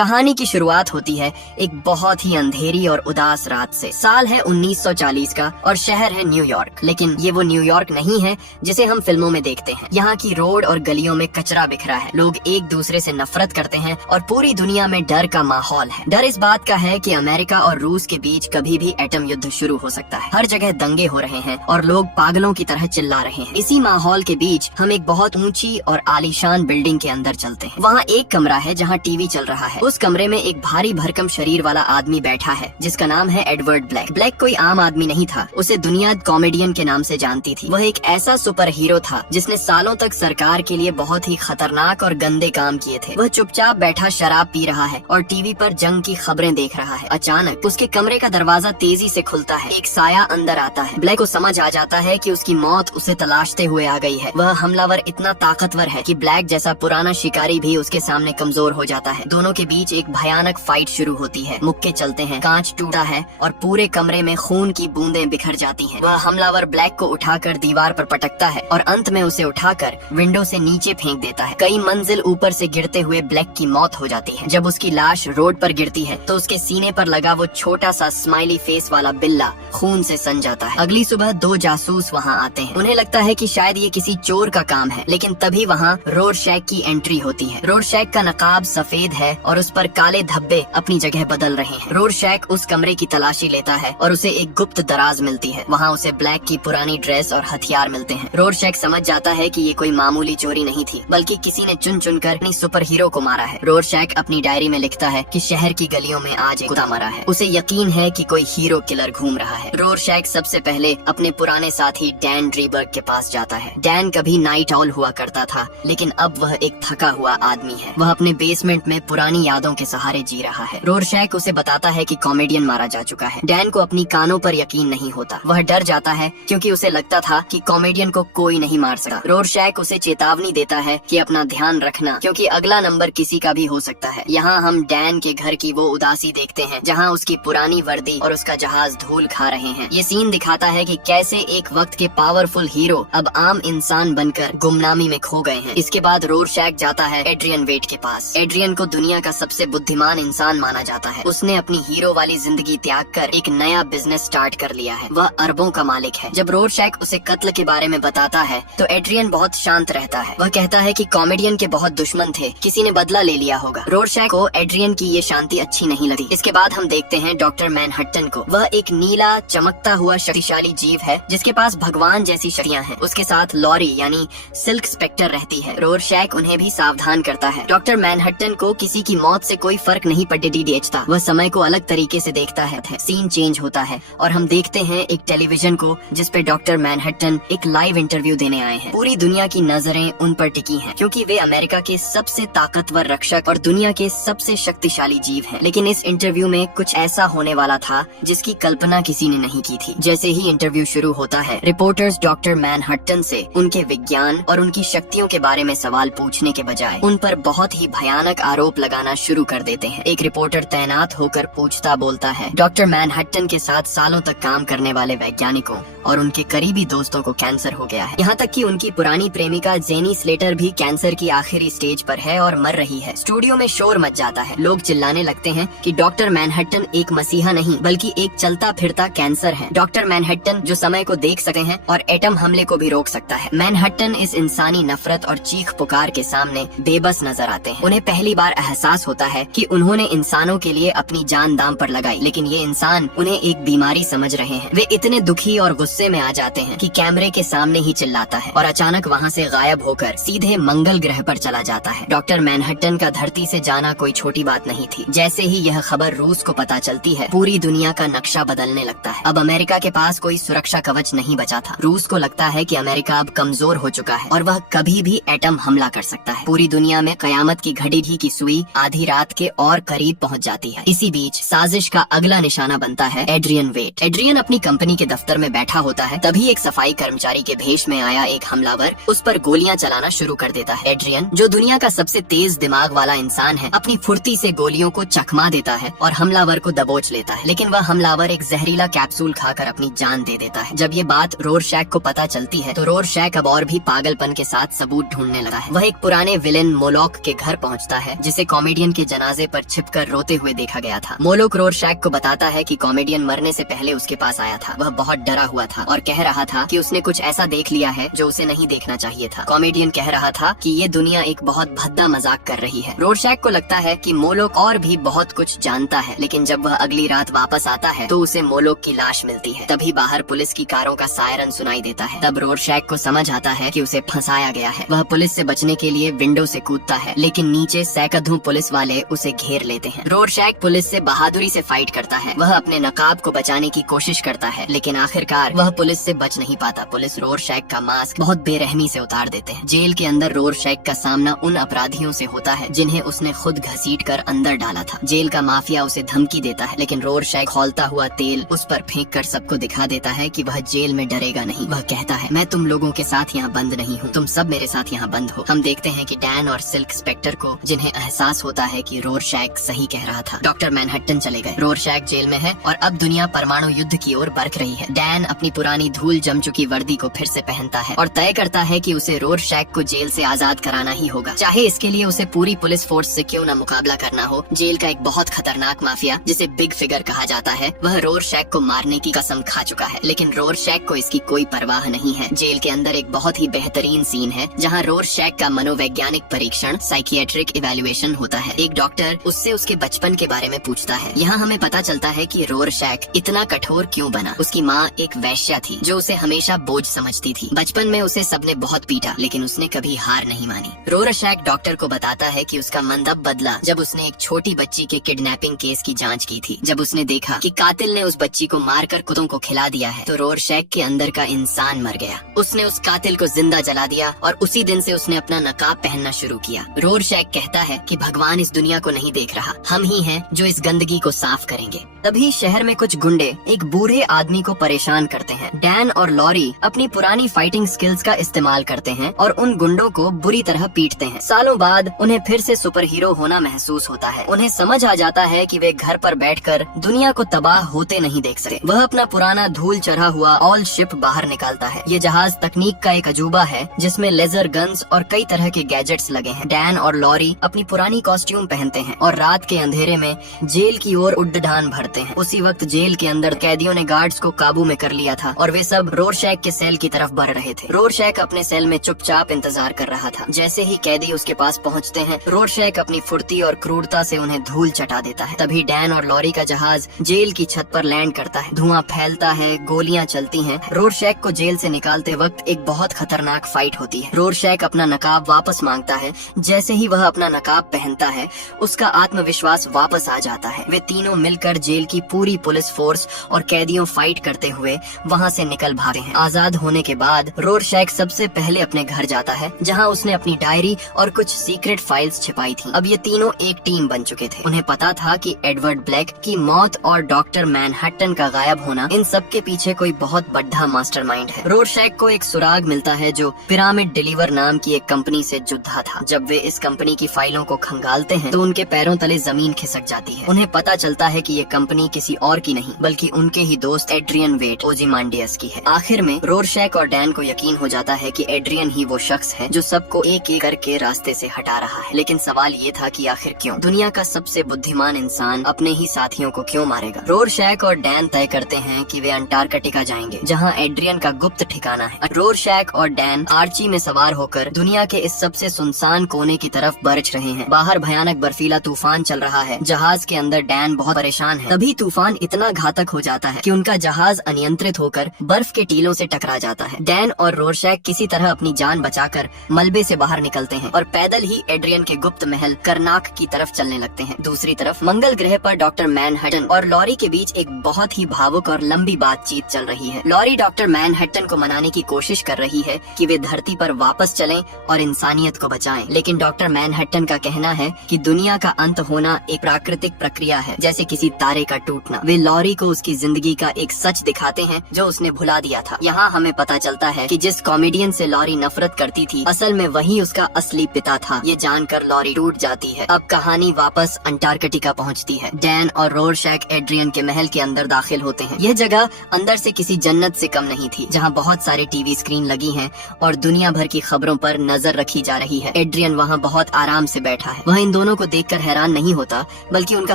कहानी की शुरुआत होती है एक बहुत ही अंधेरी और उदास रात से। साल है 1940 का और शहर है न्यूयॉर्क। लेकिन ये वो न्यूयॉर्क नहीं है जिसे हम फिल्मों में देखते हैं। यहाँ की रोड और गलियों में कचरा बिखरा है, लोग एक दूसरे से नफरत करते हैं और पूरी दुनिया में डर का माहौल है। डर इस बात का है कि अमेरिका और रूस के बीच कभी भी एटम युद्ध शुरू हो सकता है। हर जगह दंगे हो रहे हैं और लोग पागलों की तरह चिल्ला रहे हैं। इसी माहौल के बीच हम एक बहुत ऊंची और आलीशान बिल्डिंग के अंदर चलते हैं। वहाँ एक कमरा है जहाँ टीवी चल रहा है। उस कमरे में एक भारी भरकम शरीर वाला आदमी बैठा है जिसका नाम है एडवर्ड ब्लैक। ब्लैक कोई आम आदमी नहीं था, उसे दुनिया कॉमेडियन के नाम से जानती थी। वह एक ऐसा सुपर हीरो था जिसने सालों तक सरकार के लिए बहुत ही खतरनाक और गंदे काम किए थे। वह चुपचाप बैठा शराब पी रहा है और टीवी पर जंग की खबरें देख रहा है। अचानक उसके कमरे का दरवाजा तेजी से खुलता है। एक साया अंदर आता है। ब्लैक को समझ आ जाता है कि उसकी मौत उसे तलाशते हुए आ गई है। वह हमलावर इतना ताकतवर है कि ब्लैक जैसा पुराना शिकारी भी उसके सामने कमजोर हो जाता है। दोनों के बीच एक भयानक फाइट शुरू होती है। मुक्के चलते हैं, कांच टूटा है और पूरे कमरे में खून की बूंदें बिखर जाती हैं। वह हमलावर ब्लैक को उठाकर दीवार पर पटकता है और अंत में उसे उठाकर विंडो से नीचे फेंक देता है। कई मंजिल ऊपर से गिरते हुए ब्लैक की मौत हो जाती है। जब उसकी लाश रोड पर गिरती है तो उसके सीने पर लगा वो छोटा सा स्माइली फेस वाला बिल्ला खून से सन जाता है। अगली सुबह दो जासूस वहाँ आते हैं। उन्हें लगता है कि शायद ये किसी चोर का काम है, लेकिन तभी वहाँ रोरशैक की एंट्री होती है। रोरशैक का नकाब सफेद है और उस पर काले धब्बे अपनी जगह बदल रहे हैं। रोरशैक उस कमरे की तलाशी लेता है और उसे एक गुप्त दराज मिलती है। वहाँ उसे ब्लैक की पुरानी ड्रेस और हथियार मिलते हैं। रोरशैक समझ जाता है कि ये कोई मामूली चोरी नहीं थी, बल्कि किसी ने चुन चुन कर अपनी सुपर हीरो को मारा है। रोरशैक अपनी डायरी में लिखता है कि शहर की गलियों में आज एक कुत्ता मरा है। उसे यकीन है कि कोई हीरो किलर घूम रहा है। रोरशैक सबसे पहले अपने पुराने साथी डैन ड्रीबर्ग के पास जाता है। डैन कभी नाइट ऑल हुआ करता था, लेकिन अब वह एक थका हुआ आदमी है। वह अपने बेसमेंट में पुरानी यादों के सहारे जी रहा है। रोरशैक उसे बताता है कि कॉमेडियन मारा जा चुका है। डैन को अपनी कानों पर यकीन नहीं होता। वह डर जाता है क्योंकि उसे लगता था कि कॉमेडियन को कोई नहीं मार सकता। रोरशैक उसे चेतावनी देता है कि अपना ध्यान रखना, क्योंकि अगला नंबर किसी का भी हो सकता है। यहाँ हम डैन के घर की वो उदासी देखते हैं जहाँ उसकी पुरानी वर्दी और उसका जहाज धूल खा रहे हैं। ये सीन दिखाता है कि कैसे एक वक्त के पावरफुल हीरो अब आम इंसान बनकर गुमनामी में खो गए हैं। इसके बाद रोरशैक जाता है एड्रियन वेट के पास। एड्रियन को दुनिया का सबसे बुद्धिमान इंसान माना जाता है। उसने अपनी हीरो वाली जिंदगी त्याग कर एक नया बिजनेस स्टार्ट कर लिया है। वह अरबों का मालिक है। जब रोरशैक उसे कत्ल के बारे में बताता है तो एड्रियन बहुत शांत रहता है। वह कहता है कि कॉमेडियन के बहुत दुश्मन थे, किसी ने बदला ले लिया होगा। रोरशैक को एड्रियन की ये शांति अच्छी नहीं लगी। इसके बाद हम देखते हैं डॉक्टर मैनहट्टन को। वह एक नीला चमकता हुआ शक्तिशाली जीव है जिसके पास भगवान जैसी शक्तियां हैं। उसके साथ लॉरी यानी सिल्क स्पेक्टर रहती है। रोरशैक उन्हें भी सावधान करता है। डॉक्टर मैनहट्टन को किसी की मौत से कोई फर्क नहीं पड़ता। वह समय को अलग तरीके से देखता है। सीन चेंज होता है और हम देखते हैं एक टेलीविजन को जिसपे डॉक्टर मैनहट्टन एक लाइव इंटरव्यू देने आए हैं। पूरी दुनिया की नजरें उन पर टिकी हैं क्योंकि वे अमेरिका के सबसे ताकतवर रक्षक और दुनिया के सबसे शक्तिशाली जीव हैं। लेकिन इस इंटरव्यू में कुछ ऐसा होने वाला था जिसकी कल्पना किसी ने नहीं की थी। जैसे ही इंटरव्यू शुरू होता है, रिपोर्टर्स डॉक्टर मैनहट्टन से उनके विज्ञान और उनकी शक्तियों के बारे में सवाल पूछने के बजाय उन पर बहुत ही भयानक आरोप लगाना शुरू कर देते हैं। एक रिपोर्टर तैनात होकर पूछता बोलता है, डॉक्टर मैनहट्टन के साथ सालों तक काम करने वाले वैज्ञानिकों और उनके करीबी दोस्तों को कैंसर हो गया है। यहाँ तक कि उनकी पुरानी प्रेमिका जेनी स्लेटर भी कैंसर की आखिरी स्टेज पर है और मर रही है। स्टूडियो में शोर मच जाता है। लोग चिल्लाने लगते हैं कि डॉक्टर मैनहट्टन एक मसीहा नहीं बल्कि एक चलता फिरता कैंसर है। डॉक्टर मैनहट्टन जो समय को देख सकते हैं और एटम हमले को भी रोक सकता है। मैनहट्टन इस इंसानी नफरत और चीख पुकार के सामने बेबस नजर आते हैं। उन्हें पहली बार एहसास होता है कि उन्होंने इंसानों के लिए अपनी जान दांव पर लगाई, लेकिन ये इंसान उन्हें एक बीमारी समझ रहे हैं। वे इतने दुखी और गुस्से में आ जाते हैं कि कैमरे के सामने ही चिल्लाता है और अचानक वहाँ से गायब होकर सीधे मंगल ग्रह पर चला जाता है। डॉक्टर मैनहट्टन का धरती से जाना कोई छोटी बात नहीं थी। जैसे ही यह खबर रूस को पता चलती है, पूरी दुनिया का नक्शा बदलने लगता है। अब अमेरिका के पास कोई सुरक्षा कवच नहीं बचा था। रूस को लगता है कि अमेरिका अब कमजोर हो चुका है और वह कभी भी एटम हमला कर सकता है। पूरी दुनिया में कयामत की घड़ी की सुई आधी रात के और करीब पहुंच जाती है। इसी बीच साजिश का अगला निशाना बनता है एड्रियन वेट। एड्रियन अपनी कंपनी के दफ्तर में बैठा होता है। तभी एक सफाई कर्मचारी के भेष में आया एक हमलावर उस पर गोलियां चलाना शुरू कर देता है। एड्रियन, जो दुनिया का सबसे तेज दिमाग वाला इंसान है, अपनी फुर्ती से गोलियों को चकमा देता है और हमलावर को दबोच लेता है। लेकिन वह हमलावर एक जहरीला कैप्सूल खाकर अपनी जान दे देता है। जब ये बात रोरशैक को पता चलती है तो रोरशैक अब और भी पागलपन के साथ सबूत ढूंढने लगा है। वह एक पुराने विलेन मोलॉक के घर पहुंचता है जिसे कॉमेडियन कॉमेडियन के जनाजे पर छिपकर रोते हुए देखा गया था। मोलोक रोरशैक को बताता है कि कॉमेडियन मरने से पहले उसके पास आया था। वह बहुत डरा हुआ था और कह रहा था कि उसने कुछ ऐसा देख लिया है जो उसे नहीं देखना चाहिए था। कॉमेडियन कह रहा था कि ये दुनिया एक बहुत भद्दा मजाक कर रही है। रोरशैक को लगता है कि मोलोक और भी बहुत कुछ जानता है, लेकिन जब वह अगली रात वापस आता है तो उसे मोलोक की लाश मिलती है। तभी बाहर पुलिस की कारों का सायरन सुनाई देता है। तब रोरशैक को समझ आता है कि उसे फंसाया गया है। वह पुलिस से बचने के लिए विंडो से कूदता है, लेकिन नीचे सैकड़ों पुलिस वाले उसे घेर लेते हैं। रोरशैक पुलिस से बहादुरी से फाइट करता है। वह अपने नकाब को बचाने की कोशिश करता है, लेकिन आखिरकार वह पुलिस से बच नहीं पाता। पुलिस रोरशैक का मास्क बहुत बेरहमी से उतार देते हैं। जेल के अंदर रोरशैक का सामना उन अपराधियों से होता है जिन्हें उसने खुद घसीट कर अंदर डाला था। जेल का माफिया उसे धमकी देता है, लेकिन रोरशैक खौलता हुआ तेल उस पर फेंक कर सबको दिखा देता है कि वह जेल में डरेगा नहीं। वह कहता है, मैं तुम लोगों के साथ यहाँ बंद नहीं हूँ, तुम सब मेरे साथ यहाँ बंद हो। हम देखते हैं कि डैन और सिल्क स्पेक्टर को जिन्हें एहसास होता है कि रोरशैक सही कह रहा था। डॉक्टर मैनहट्टन चले गए। रोरशैक जेल में है और अब दुनिया परमाणु युद्ध की ओर बढ़ रही है। डैन अपनी पुरानी धूल जम चुकी वर्दी को फिर से पहनता है और तय करता है कि उसे रोरशैक को जेल से आजाद कराना ही होगा, चाहे इसके लिए उसे पूरी पुलिस फोर्स से क्यों न मुकाबला करना हो। जेल का एक बहुत खतरनाक माफिया जिसे बिग फिगर कहा जाता है, वह रोरशैक को मारने की कसम खा चुका है, लेकिन रोरशैक को इसकी कोई परवाह नहीं है। जेल के अंदर एक बहुत ही बेहतरीन सीन है जहाँ रोरशैक का मनोवैज्ञानिक परीक्षण साइकियाट्रिक इवैल्यूएशन होता है। एक डॉक्टर उससे उसके बचपन के बारे में पूछता है। यहाँ हमें पता चलता है कि रोरशैक इतना कठोर क्यों बना। उसकी माँ एक वैश्या थी जो उसे हमेशा बोझ समझती थी। बचपन में उसे सबने बहुत पीटा, लेकिन उसने कभी हार नहीं मानी। रोरशैक डॉक्टर को बताता है कि उसका मन तब बदला जब उसने एक छोटी बच्ची के किडनैपिंग केस की जांच की थी। जब उसने देखा कि कातिल ने उस बच्ची को मारकर कुत्तों को खिला दिया है, तो रोरशैक के अंदर का इंसान मर गया। उसने उस कातिल को जिंदा जला दिया और उसी दिन से उसने अपना नकाब पहनना शुरू किया। रोरशैक कहता है कि भगवान इस दुनिया को नहीं देख रहा, हम ही हैं जो इस गंदगी को साफ करेंगे। तभी शहर में कुछ गुंडे एक बूढ़े आदमी को परेशान करते हैं। डैन और लॉरी अपनी पुरानी फाइटिंग स्किल्स का इस्तेमाल करते हैं और उन गुंडों को बुरी तरह पीटते हैं। सालों बाद उन्हें फिर से सुपर हीरो होना महसूस होता है। उन्हें समझ आ जाता है कि वे घर पर बैठकर दुनिया को तबाह होते नहीं देख सकते। वह अपना पुराना धूल चढ़ा हुआ ऑल शिप बाहर निकालता है। ये जहाज तकनीक का एक अजूबा है जिसमें लेजर गन्स और कई तरह के गैजेट्स लगे हैं। डैन और लॉरी अपनी पुरानी कॉस्ट्यूम पहनते हैं और रात के अंधेरे में जेल की ओर उड्डान भरते हैं। उसी वक्त जेल के अंदर कैदियों ने गार्ड्स को काबू में कर लिया था और वे सब रोरशैक के सेल की तरफ बढ़ रहे थे। रोरशैक अपने सेल में चुपचाप इंतजार कर रहा था। जैसे ही कैदी उसके पास पहुंचते हैं, रोरशैक अपनी फुर्ती और क्रूरता से उन्हें धूल चटा देता है। तभी डैन और लॉरी का जहाज जेल की छत पर लैंड करता है। धुआं फैलता है, गोलियां चलती हैं। रोरशैक को जेल से निकालते वक्त एक बहुत खतरनाक फाइट होती है। रोरशैक अपना नकाब वापस मांगता है। जैसे ही वह अपना नकाब पहनता है, उसका आत्मविश्वास वापस आ जाता है। वे तीनों मिलकर जेल की पूरी पुलिस फोर्स और कैदियों फाइट करते हुए वहाँ से निकल भागते हैं। आजाद होने के बाद रोरशैक सबसे पहले अपने घर जाता है, जहाँ उसने अपनी डायरी और कुछ सीक्रेट फाइल्स छिपाई थी। अब ये तीनों एक टीम बन चुके थे। उन्हें पता था कि एडवर्ड ब्लैक की मौत और डॉक्टर मैनहट्टन का गायब होना, इन सब के पीछे कोई बहुत बड़ा मास्टरमाइंड है। रोरशैक को एक सुराग मिलता है जो पिरामिड डिलीवर नाम की एक कंपनी से जुड़ा था। जब वे इस कंपनी की फाइलों को खंगालते हैं तो उनके पैरों तले जमीन खिसक जाती है। उन्हें पता चलता है कि ये कंपनी किसी और की नहीं बल्कि उनके ही दोस्त एड्रियन वेट ओजिमांडियस की है। आखिर में रोरशैक और डैन को यकीन हो जाता है कि एड्रियन ही वो शख्स है जो सबको एक एक करके रास्ते से हटा रहा है। लेकिन सवाल ये था कि आखिर क्यों? दुनिया का सबसे बुद्धिमान इंसान अपने ही साथियों को क्यों मारेगा? रोरशैक और डैन तय करते हैं कि वे अंटार्कटिका जाएंगे, जहां एड्रियन का गुप्त ठिकाना है। रोरशैक और डैन आर्ची में सवार होकर दुनिया के इस सबसे सुनसान कोने की तरफ बरछ रहे हैं। बाहर भयानक बर्फीला तूफान चल रहा है। जहाज के अंदर डैन बहुत परेशान है। तभी तूफान इतना घातक हो जाता है कि उनका जहाज अनियंत्रित होकर बर्फ के टीलों से टकरा जाता है। डैन और रोरशैक किसी तरह अपनी जान बचाकर मलबे से बाहर निकलते हैं और पैदल ही एड्रियन के गुप्त महल करनाक की तरफ चलने लगते हैं। दूसरी तरफ मंगल ग्रह पर डॉक्टर मैनहट्टन और लॉरी के बीच एक बहुत ही भावुक और लंबी बातचीत चल रही है। लॉरी डॉक्टर मैनहट्टन को मनाने की कोशिश कर रही है कि वे धरती पर वापस चलें और इंसानियत को बचाएं, लेकिन डॉक्टर मैनहट्टन का कहना है कि दुनिया का अंत होना एक प्राकृतिक प्रक्रिया है, जैसे किसी तारे का टूटना। वे लॉरी को उसकी जिंदगी का एक सच दिखाते हैं जो उसने भुला दिया था। यहाँ हमें पता चलता है कि जिस कॉमेडियन से लॉरी नफरत करती थी, असल में वही उसका असली पिता था। ये जानकर लॉरी टूट जाती है। अब कहानी वापस अंटार्कटिका पहुँचती है। डैन और रोरशैक एड्रियन के महल के अंदर दाखिल होते हैं। यह जगह अंदर से किसी जन्नत से कम नहीं थी, जहाँ बहुत सारे टीवी स्क्रीन लगी हैं और दुनिया भर की खबरों पर नजर रखी जा रही है। एड्रियन वहाँ बहुत आराम से बैठा है। वह इन इन दोनों को देखकर हैरान नहीं होता बल्कि उनका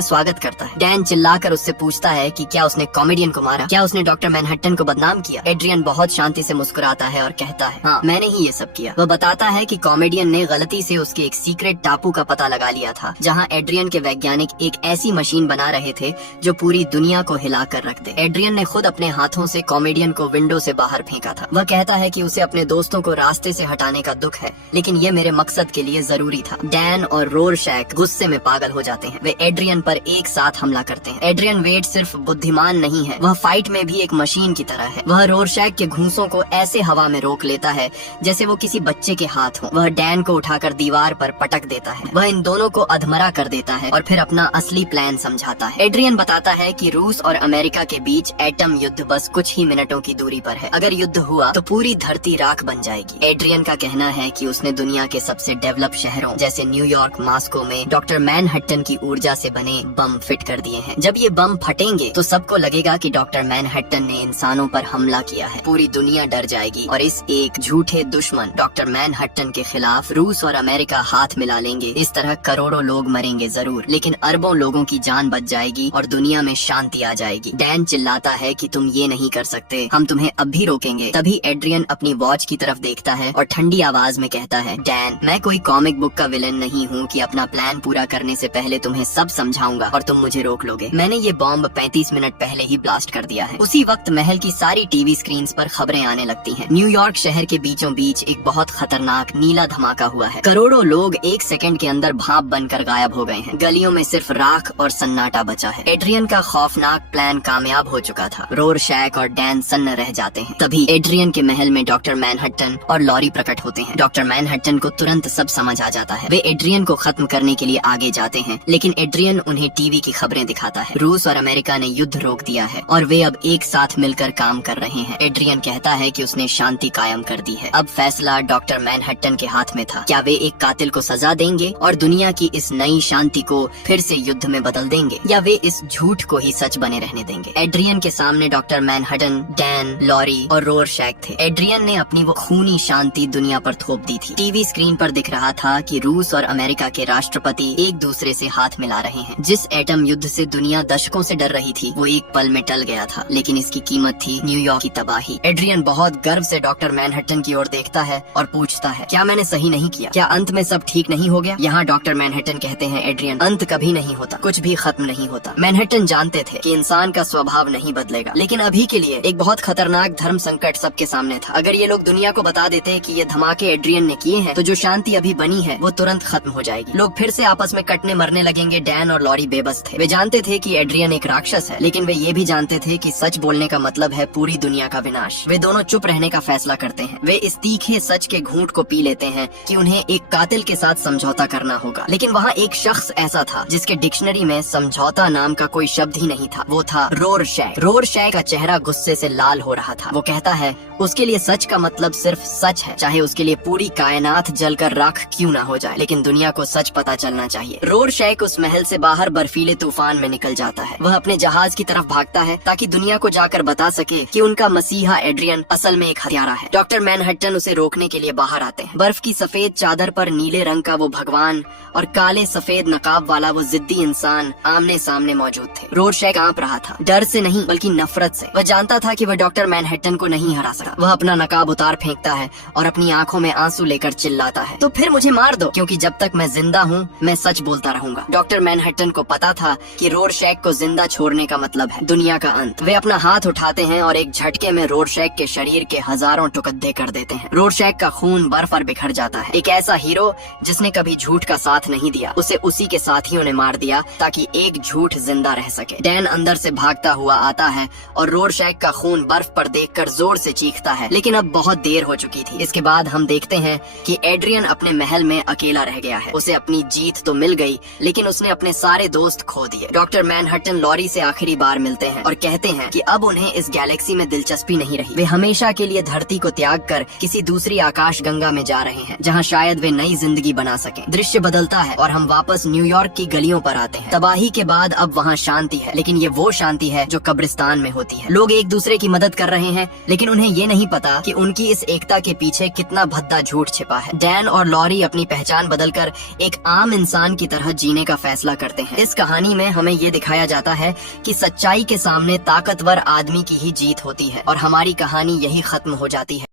स्वागत करता है। डैन चिल्लाकर उससे पूछता है कि क्या उसने कॉमेडियन को मारा, क्या उसने डॉक्टर मैनहट्टन को बदनाम किया। एड्रियन बहुत शांति से मुस्कुराता है और कहता है, हाँ, मैंने ही ये सब किया। वह बताता है कि कॉमेडियन ने गलती से उसके एक सीक्रेट टापू का पता लगा लिया था, जहाँ एड्रियन के वैज्ञानिक एक ऐसी मशीन बना रहे थे जो पूरी दुनिया को हिला कर रख दे। एड्रियन ने खुद अपने हाथों से कॉमेडियन को विंडो से बाहर फेंका था। वह कहता है कि उसे अपने दोस्तों को रास्ते से हटाने का दुख है, लेकिन ये मेरे मकसद के लिए जरूरी था। डैन और रोरशैक गुस्से में पागल हो जाते हैं। वे एड्रियन पर एक साथ हमला करते हैं। एड्रियन वेड सिर्फ बुद्धिमान नहीं है, वह फाइट में भी एक मशीन की तरह है। वह रोरशैक के घूंसों को ऐसे हवा में रोक लेता है जैसे वो किसी बच्चे के हाथ हो। वह डैन को उठाकर दीवार पर पटक देता है। वह इन दोनों को अधमरा कर देता है और फिर अपना असली प्लान समझाता है। एड्रियन बताता है कि रूस और अमेरिका के बीच एटम युद्ध बस कुछ ही मिनटों की दूरी पर है। अगर युद्ध हुआ तो पूरी धरती राख बन जाएगी। एड्रियन का कहना है कि उसने दुनिया के सबसे डेवलप शहरों जैसे न्यूयॉर्क, मॉस्को में डॉक्टर मैनहट्टन की ऊर्जा से बने बम फिट कर दिए हैं। जब ये बम फटेंगे तो सबको लगेगा कि डॉक्टर मैनहट्टन ने इंसानों पर हमला किया है। पूरी दुनिया डर जाएगी और इस एक झूठे दुश्मन डॉक्टर मैनहट्टन के खिलाफ रूस और अमेरिका हाथ मिला लेंगे। इस तरह करोड़ों लोग मरेंगे जरूर, लेकिन अरबों लोगों की जान बच जाएगी और दुनिया में शांति आ जाएगी। डैन चिल्लाता है कि तुम ये नहीं कर सकते, हम तुम्हें अब भी रोकेंगे। तभी एड्रियन अपनी वॉच की तरफ देखता है और ठंडी आवाज में कहता है, डैन, मैं कोई कॉमिक बुक का विलेन नहीं हूँ कि अपना प्लान पूरा करने से पहले तुम्हें सब समझाऊंगा और तुम मुझे रोक लोगे। मैंने ये बॉम्ब 35 मिनट पहले ही ब्लास्ट कर दिया है। उसी वक्त महल की सारी टीवी स्क्रीन्स पर खबरें आने लगती हैं। न्यूयॉर्क शहर के बीचों बीच एक बहुत खतरनाक नीला धमाका हुआ है। करोड़ों लोग एक सेकंड के अंदर भाप बनकर गायब हो गए हैं। गलियों में सिर्फ राख और सन्नाटा बचा है। एड्रियन का खौफनाक प्लान कामयाब हो चुका था। रोरशैक और डैन सन्न रह जाते हैं। तभी एड्रियन के महल में डॉक्टर मैनहट्टन और लॉरी प्रकट होते हैं। डॉक्टर मैनहट्टन को तुरंत सब समझ आ जाता है। वे एड्रियन को खत्म करने के लिए आगे जाते हैं, लेकिन एड्रियन उन्हें टीवी की खबरें दिखाता है। रूस और अमेरिका ने युद्ध रोक दिया है और वे अब एक साथ मिलकर काम कर रहे हैं। एड्रियन कहता है कि उसने शांति कायम कर दी है। अब फैसला डॉक्टर मैनहट्टन के हाथ में था। क्या वे एक कातिल को सजा देंगे और दुनिया की इस नई शांति को फिर से युद्ध में बदल देंगे, या वे इस झूठ को ही सच बने रहने देंगे। एड्रियन के सामने डॉक्टर मैनहट्टन, डैन, लॉरी और रोरशैक थे। एड्रियन ने अपनी वो खूनी शांति दुनिया पर थोप दी थी। टीवी स्क्रीन पर दिख रहा था कि रूस और अमेरिका के राष्ट्रपति एक दूसरे से हाथ मिला रहे हैं। जिस एटम युद्ध से दुनिया दशकों से डर रही थी वो एक पल में टल गया था, लेकिन इसकी कीमत थी न्यूयॉर्क की तबाही। एड्रियन बहुत गर्व से डॉक्टर मैनहट्टन की ओर देखता है और पूछता है, क्या मैंने सही नहीं किया? क्या अंत में सब ठीक नहीं हो गया? यहाँ डॉक्टर मैनहट्टन कहते हैं, एड्रियन, अंत कभी नहीं होता, कुछ भी खत्म नहीं होता। मैनहट्टन जानते थे कि इंसान का स्वभाव नहीं बदलेगा, लेकिन अभी के लिए एक बहुत खतरनाक धर्म संकट सबके सामने था। अगर ये लोग दुनिया को बता देते कि ये धमाके एड्रियन ने किए हैं, तो जो शांति अभी बनी है वो तुरंत खत्म हो जाएगी। लोग फिर से आपस में कटने मरने लगेंगे। डैन और लॉरी बेबस थे। वे जानते थे कि एड्रियन एक राक्षस है, लेकिन वे ये भी जानते थे कि सच बोलने का मतलब है पूरी दुनिया का विनाश। वे दोनों चुप रहने का फैसला करते हैं। वे इस तीखे सच के घूंट को पी लेते हैं कि उन्हें एक कातिल के साथ समझौता करना होगा। लेकिन वहाँ एक शख्स ऐसा था जिसके डिक्शनरी में समझौता नाम का कोई शब्द ही नहीं था। वो था रोरशैक। रोरशैक का चेहरा गुस्से से लाल हो रहा था। वो कहता है, उसके लिए सच का मतलब सिर्फ सच है, चाहे उसके लिए पूरी कायनात जलकर राख क्यों ना हो जाए, लेकिन दुनिया को सच पता चलना चाहिए। रोरशैक उस महल से बाहर बर्फीले तूफान में निकल जाता है। वह अपने जहाज की तरफ भागता है ताकि दुनिया को जाकर बता सके कि उनका मसीहा एड्रियन असल में एक हत्यारा है। डॉक्टर मैनहट्टन उसे रोकने के लिए बाहर आते हैं। बर्फ की सफेद चादर पर नीले रंग का वो भगवान और काले सफेद नकाब वाला वो जिद्दी इंसान आमने सामने मौजूद थे। रोरशैक कांप रहा था, डर से नहीं बल्कि नफरत से। वह जानता था कि वह डॉक्टर मैनहट्टन को नहीं हरा सकता। वह अपना नकाब उतार फेंकता है और अपनी आंखों में आंसू लेकर चिल्लाता है, तो फिर मुझे मार दो, क्योंकि जब तक मैं जिंदा हूँ मैं सच बोलता रहूंगा। डॉक्टर मैनहट्टन को पता था कि रोरशैक को जिंदा छोड़ने का मतलब है दुनिया का अंत। वे अपना हाथ उठाते हैं और एक झटके में रोरशैक के शरीर के हजारों टुकड़े कर देते हैं। रोरशैक का खून बर्फ पर बिखर जाता है। एक ऐसा हीरो जिसने कभी झूठ का साथ नहीं दिया, उसे उसी के साथियों ने मार दिया ताकि एक झूठ जिंदा रह सके। डैन अंदर से भागता हुआ आता है और रोरशैक का खून बर्फ पर देखकर जोर से चीखता है, लेकिन अब बहुत देर हो चुकी थी। इसके बाद हम देखते हैं कि एड्रियन अपने महल में अकेला रह गया है। उसे अपनी जीत तो मिल गई, लेकिन उसने अपने सारे दोस्त खो दिए। डॉक्टर मैनहट्टन लॉरी से आखिरी बार मिलते हैं और कहते हैं कि अब उन्हें इस गैलेक्सी में दिलचस्पी नहीं रही। वे हमेशा के लिए धरती को त्याग कर किसी दूसरी आकाश गंगा में जा रहे हैं, जहाँ शायद वे नई जिंदगी बना सकें। दृश्य बदलता है और हम वापस न्यूयॉर्क की गलियों पर आते हैं। तबाही के बाद अब वहाँ शांति है, लेकिन ये वो शांति है जो कब्रिस्तान में होती है। लोग एक दूसरे की मदद कर रहे हैं, लेकिन उन्हें ये नहीं पता कि उनकी इस एकता के पीछे कितना भद्दा झूठ छिपा है। डैन और लॉरी अपनी पहचान बदलकर एक आम इंसान की तरह जीने का फैसला करते हैं। इस कहानी में हमें ये दिखाया जाता है कि सच्चाई के सामने ताकतवर आदमी की ही जीत होती है और हमारी कहानी यही खत्म हो जाती है।